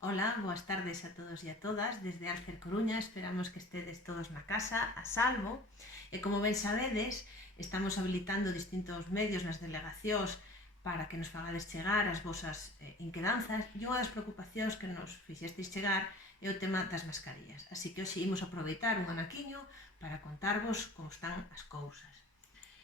Ola, boas tardes a todos e a todas. Desde Alcer Coruña esperamos que estedes todos na casa, a salvo. E como ben sabedes, estamos habilitando distintos medios nas delegacións para que nos fagades chegar as vosas inquedanzas e unha das preocupacións que nos fixestes chegar é o tema das mascarillas. Así que hoxe imos aproveitar un anaquiño para contarvos como están as cousas.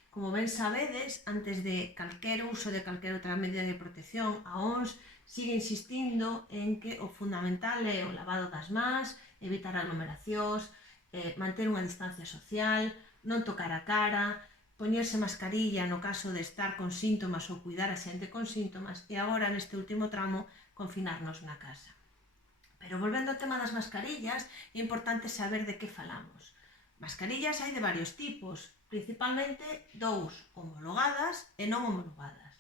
Como ben sabedes, antes de calquer uso de calquer outra medida de protección, a OMS sigue insistindo en que o fundamental é o lavado das mans, evitar aglomeracións, manter unha distancia social, non tocar a cara, poñerse mascarilla no caso de estar con síntomas ou cuidar a xente con síntomas e agora, neste último tramo, confinarnos na casa. Pero volvendo ao tema das mascarillas, é importante saber de que falamos. Mascarillas hai de varios tipos, principalmente dous, homologadas e non homologadas.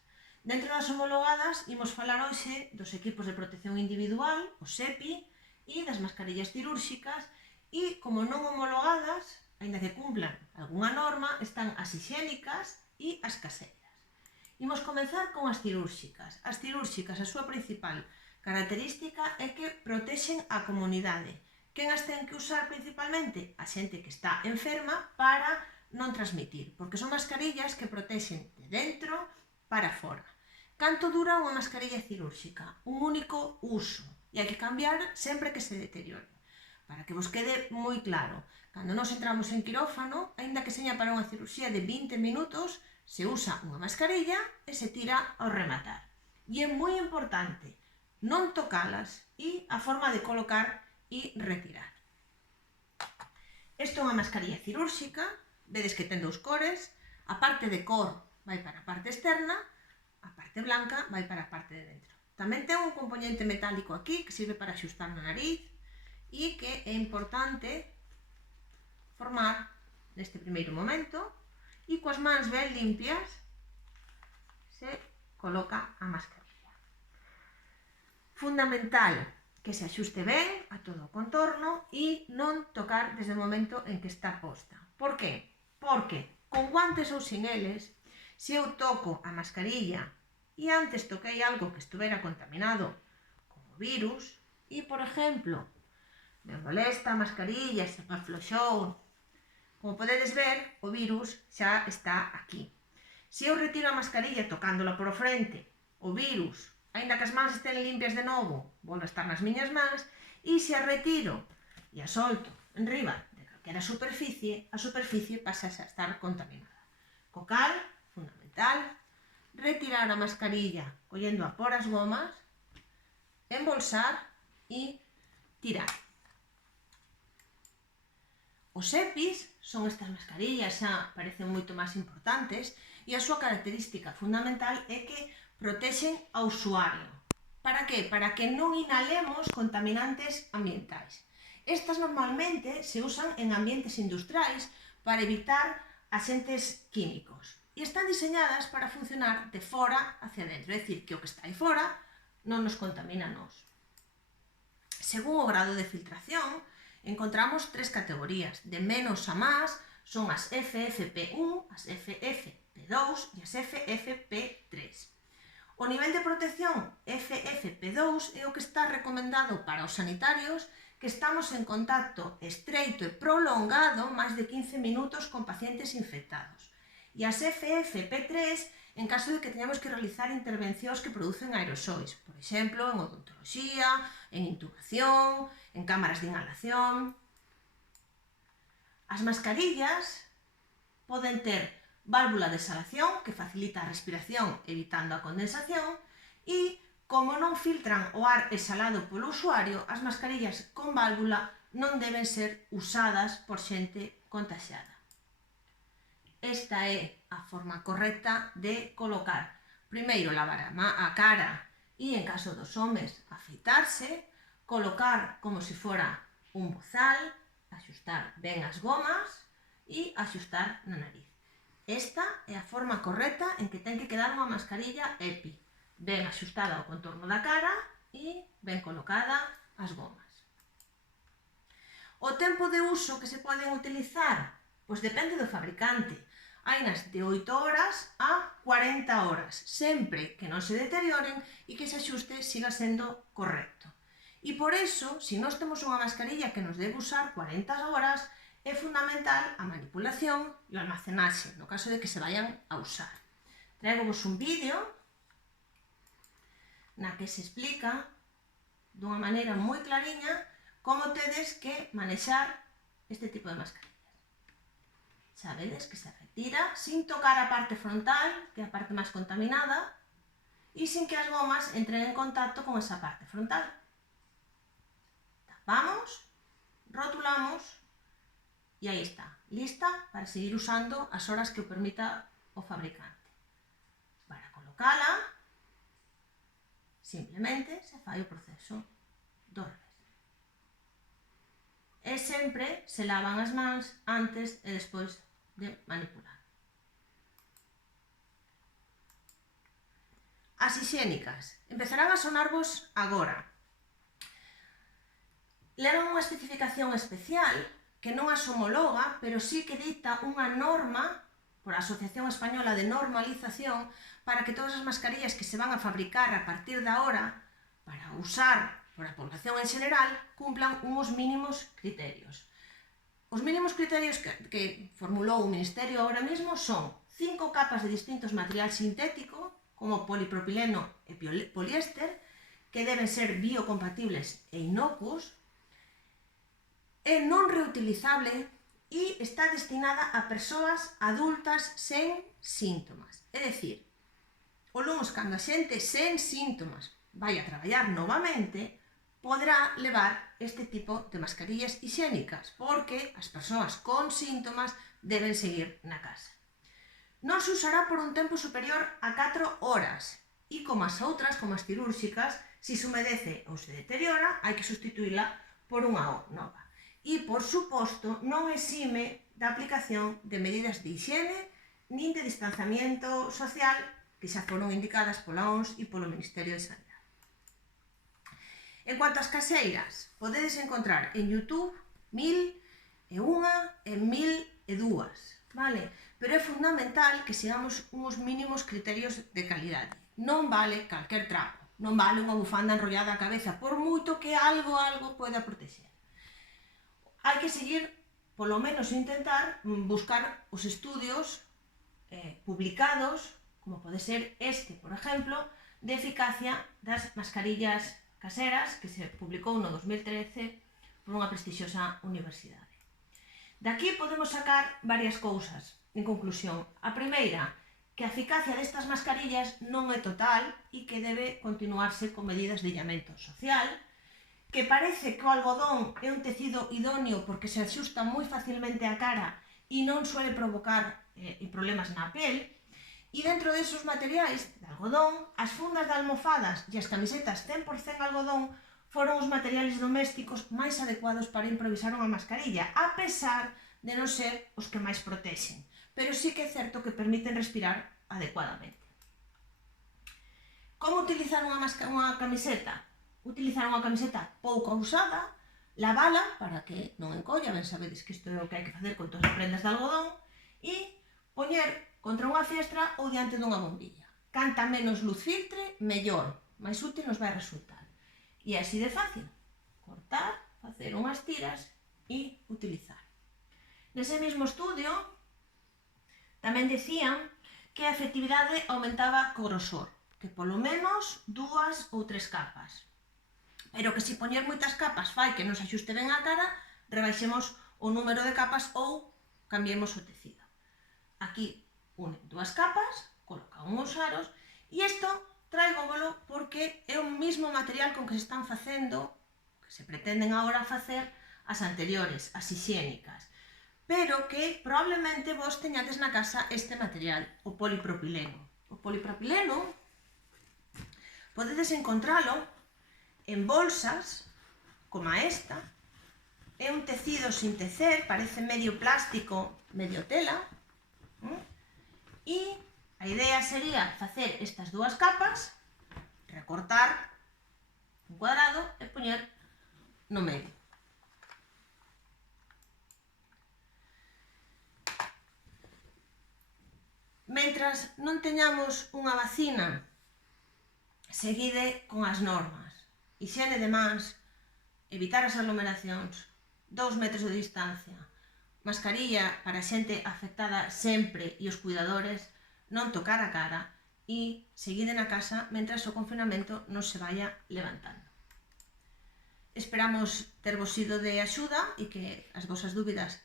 Dentro das homologadas, imos falar hoxe dos equipos de protección individual, os EPI, e das mascarillas cirúrxicas, e como non homologadas, aínda que cumplan algunha norma, están as higiénicas e as caseiras. Imos comenzar con as cirúrxicas. As cirúrxicas, a súa principal característica é que protexen a comunidade. Quen as ten que usar principalmente? A xente que está enferma para non transmitir, porque son mascarillas que protexen de dentro para fora. Canto dura unha mascarilla cirúrxica? Un único uso, e hai que cambiar sempre que se deteriore. Para que vos quede moi claro, cando nos entramos en quirófano, aínda que seña para unha cirurxía de 20 minutos, se usa unha mascarilla e se tira ao rematar. E é moi importante non tocalas e a forma de colocar e retirar. Isto é unha mascarilla cirúrxica, vedes que ten dous cores, a parte de cor vai para a parte externa, a parte blanca vai para a parte de dentro. Tamén ten un componente metálico aquí que sirve para axustar na nariz e que é importante formar neste primeiro momento e coas mans ben limpias se coloca a mascarilla. Fundamental que se axuste ben a todo o contorno e non tocar desde o momento en que está posta. Por que? Porque con guantes ou sin eles, se eu toco a mascarilla e antes toquei algo que estuvera contaminado con o virus e, por exemplo, me molesta a mascarilla, se me afloxou, como podedes ver, o virus xa está aquí. Se eu retiro a mascarilla tocándola por o frente, o virus, aínda que as mans estén limpias de novo, volve a estar nas miñas mans, e se a retiro e a solto en riba de calquera superficie, a superficie pasa a estar contaminada. Co cal, fundamental, retirar a mascarilla collendo-a por as gomas, embolsar e tirar. Os EPIs son estas mascarillas, xa parecen moito máis importantes, e a súa característica fundamental é que protexen ao usuario. Para que? Para que non inhalemos contaminantes ambientais. Estas normalmente se usan en ambientes industriais para evitar axentes químicos e están diseñadas para funcionar de fora hacia dentro, é dicir, que o que está aí fora non nos contamina a nós. Según o grado de filtración, encontramos tres categorías. De menos a más son as FFP1, as FFP2 e as FFP3. O nivel de protección FFP2 é o que está recomendado para os sanitarios que estamos en contacto estreito e prolongado máis de 15 minutos con pacientes infectados. E as FFP3 en caso de que teñamos que realizar intervencións que producen aerosois, por exemplo, en odontoloxía, en intubación, en cámaras de inhalación. As mascarillas poden ter válvula de exhalación que facilita a respiración evitando a condensación e, como non filtran o ar exhalado polo usuario, as mascarillas con válvula non deben ser usadas por xente contaxiada. Esta é a forma correcta de colocar. Primeiro, lavar a cara e, en caso dos homes, afeitarse, colocar como se fora un bozal, axustar ben as gomas e axustar na nariz. Esta é a forma correcta en que ten que quedar unha mascarilla EPI, ben axustada ao contorno da cara e ben colocada as gomas. O tempo de uso que se poden utilizar? Pois depende do fabricante. Hainas de 8 horas a 40 horas, sempre que non se deterioren e que se axuste siga sendo correcto. E por iso, se nós temos unha mascarilla que nos debe usar 40 horas, é fundamental a manipulación e o almacenaxe, no caso de que se vayan a usar. Traigo vos un vídeo na que se explica dunha maneira moi clariña como tedes que manexar este tipo de mascarillas. Sabedes que se retira sin tocar a parte frontal, que é a parte máis contaminada, e sin que as gomas entren en contacto con esa parte frontal. Tapamos, rotulamos e aí está, lista para seguir usando as horas que o permita o fabricante. Para colocala, simplemente se fai o proceso do revés. E sempre se lavan as mans antes e despois de manipular. As hixiénicas empezarán a sonarvos agora. Levan unha especificación especial que non as homologa, pero sí que dicta unha norma por a Asociación Española de Normalización para que todas as mascarillas que se van a fabricar a partir de ahora para usar por a población en general cumplan uns mínimos criterios. Os mínimos criterios que formulou o Ministerio ahora mesmo son 5 capas de distintos materiais sintéticos, como polipropileno e poliéster, que deben ser biocompatibles e inocuos, é non reutilizable e está destinada a persoas adultas sen síntomas. É dicir, o luns, cando a xente sen síntomas vai a traballar novamente, poderá levar este tipo de mascarillas hixiénicas, porque as persoas con síntomas deben seguir na casa. Non se usará por un tempo superior a 4 horas e, como as outras, como as cirúrxicas, se se humedece ou se deteriora, hai que sustituíla por unha nova. E, por suposto, non exime da aplicación de medidas de higiene nin de distanciamento social que xa foron indicadas pola OMS e polo Ministerio de Sanidade. En cuanto ás caseiras, podedes encontrar en YouTube 1001 e 1002, vale? Pero é fundamental que sigamos uns mínimos criterios de calidade. Non vale calquer trapo, non vale unha bufanda enrollada á cabeza, por moito que algo poida protexer. Hai que seguir, polo menos intentar, buscar os estudios publicados, como pode ser este, por exemplo, de eficacia das mascarillas caseras, que se publicou no 2013 por unha prestixiosa universidade. Daqui podemos sacar varias cousas, en conclusión. A primeira, que a eficacia destas mascarillas non é total e que debe continuarse con medidas de illamento social, que parece que o algodón é un tecido idóneo porque se axusta moi facilmente á cara e non suele provocar problemas na pel. E dentro desos materiais de algodón, as fundas de almofadas e as camisetas 100% algodón foron os materiais domésticos máis adecuados para improvisar unha mascarilla, a pesar de non ser os que máis protexen, pero sí que é certo que permiten respirar adecuadamente. Como utilizar unha camiseta? Utilizar unha camiseta pouco usada, lavala para que non encolla, ben sabedes que isto é o que hai que facer con todas as prendas de algodón, e poñer contra unha fiestra ou diante dunha bombilla. Canta menos luz filtre, mellor, máis útil nos vai resultar. E é así de fácil. Cortar, facer unhas tiras e utilizar. Nese mesmo estudio tamén decían que a efectividade aumentaba co grosor, que polo menos 2 ou 3 capas. Pero que se poñer moitas capas fai que non se axuste ben á cara, rebaixemos o número de capas ou cambiemos o tecido. Aquí unen 2 capas, colocan uns aros, e isto traigóvolo porque é o mesmo material con que se están facendo, que se pretenden agora facer, as anteriores, as hixiénicas, pero que probablemente vos teñades na casa este material, o polipropileno. O polipropileno podedes encontralo en bolsas, como esta, é un tecido sin tecer, parece medio plástico, medio tela, e a idea sería facer estas 2 capas, recortar un cuadrado e poñer no medio. Mentras non teñamos unha vacina, seguide con as normas. Hixiene de mans, evitar as aglomeracións, 2 metros de distancia, mascarilla para a xente afectada sempre e os cuidadores, non tocar a cara e seguir na casa mentras o confinamento non se vaya levantando. Esperamos tervos sido de axuda e que as vosas dúbidas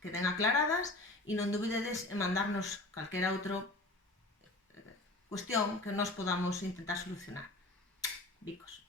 queden aclaradas e non dubidedes en mandarnos calquera outra cuestión que nos podamos intentar solucionar. Bicos.